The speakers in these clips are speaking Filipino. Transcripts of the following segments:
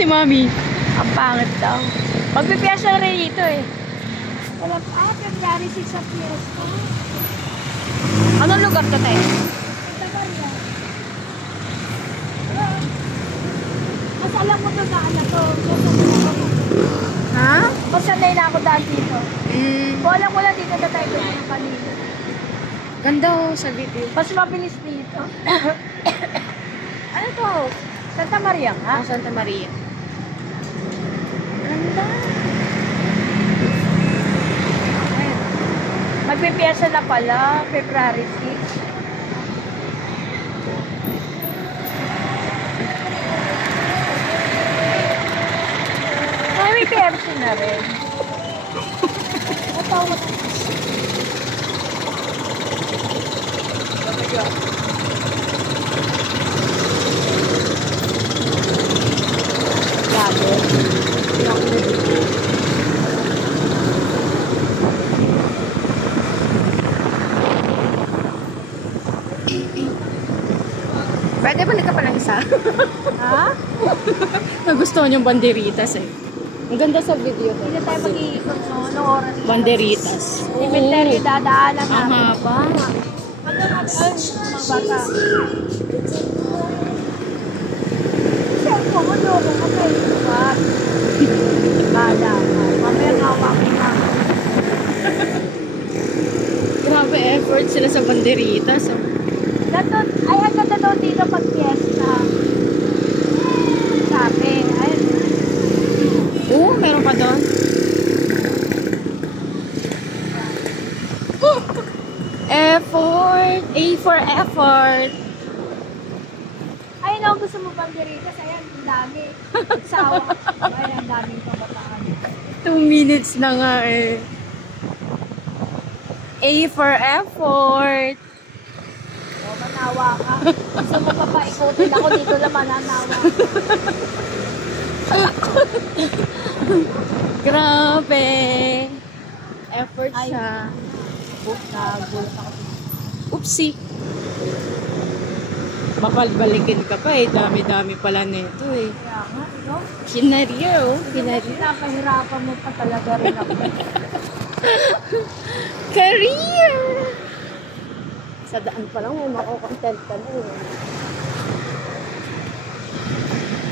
ni Mami? Ang pangit daw. Magpipiyasa rin dito eh. Wala pa. February 6 sa piyesta. Anong lugar to, tayo? Santa Maria. Mas alam mo to na ano to. Ha? Mas sanay na ako dahil dito. Kung alam mo lang dito na tayo ng kanina. Ganda oh, sa video. Mas mabilis dito. Ano to? Santa Maria nga? Oh, Santa Maria. Ganda. Magpipiyasa na pala, February 6. Ay, may PMC na rin. Matawag. Pwede balik ka pa ng isa? Ha? Nagustuhan yung banderitas eh. Ang ganda sa video to. Hindi tayo mag-iikot no? Anong oras? Banderitas. Cemetery, dadaanan Ang namin. haba. Ay, mga bata. Siyempre, ano ko kapay. Wag. Bala. Mamaya ngawakin na. Grabe effort sila sa banderitas. Oh. Ay, ang ganda daw dito pag fiesta. Sabi, ay, Meron pa doon. Effort! A for effort! ay, no, gusto mo banderitas? Ayan, ang dami. Sawa. Ay, ang daming kabataan. 2 minutes na nga eh. A for effort! O, manawa ka. Gusto mo pa paikutin ako dito lang mananawa. Grabe! Effort Ay. siya. Nagulat ako. Oopsie! Balikin ka pa eh. Dami-dami pala nito eh. Kaya nga, no? Kinariyo. Kinariyo. Pinapahirapan mo pa talaga rin ako. Career! Sa daan pa lang, may makakontent ka na eh.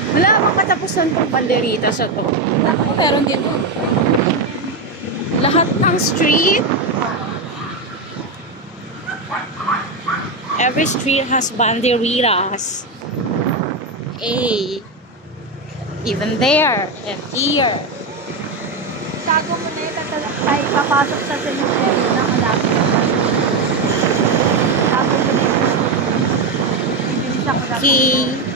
Wala akong katapusan pang banderita sa to. Meron din to. Lahat ng street. Every street has banderitas. Even there and here. Tago mo na yun, tayo papasok sa cemetery na malapit na. Tago mo na yun. Ibilis ako lang. Okay.